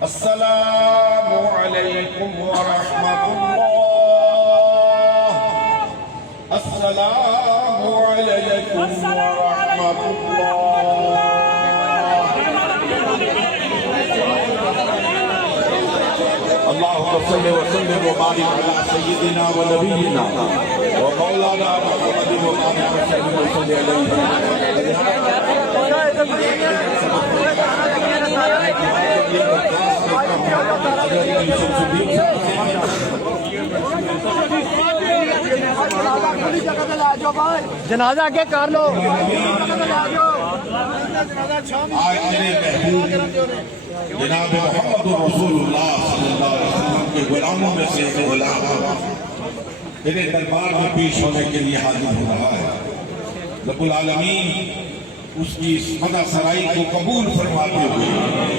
السلام علیکم ورحمۃ اللہ السلام علیکم ورحمۃ اللہ اللہم صل وسلم وبارک علی سیدنا و نبینا و مولانا محمد وآلہ وصحبہ جنازہ کے کر لو آج میرے محبوب جناب محمد رسول اللہ صلی اللہ علیہ وسلم کے غلاموں میں سے ایک غلام میرے دربار میں پیش ہونے کے لیے حاضر ہو رہا ہے۔ رب العالمین اس کی اس مدح سرائی کو قبول فرماتے ہوئے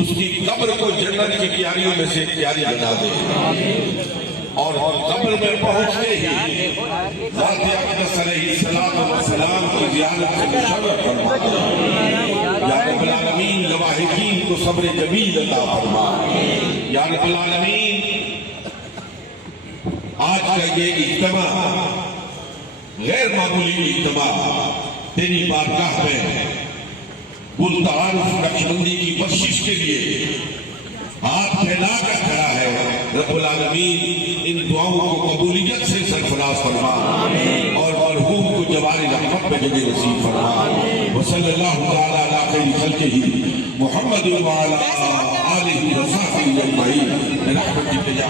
اس کی قبر کو جنت کی پیاریوں میں سے پیاری بنا دے اور قبر میں پہنچتے ہی ذات اقدس علیہ السلام کی زیارت سے مشرف فرما دے۔ یا رب العالمین لواحقین کو صبر جمیل عطا فرما۔ یا رب العالمین آج کا یہ اجتماع غیر معمولی اجتماع تیری بارگاہ میں گل تعارف نقشبندی کی بخشش کے لیے ہاتھ پھیلا کر کھڑا ہے۔ رب العالمین ان دعاؤں کو قبولیت سے سرفراز فرما اور مرحوم کو جوار رحمت میں جگہ نصیب فرما۔ وصلی اللہ تعالی علی خیر خلقہ محمد وعلی آلہ وصحبہ اجمعین برحمتک یا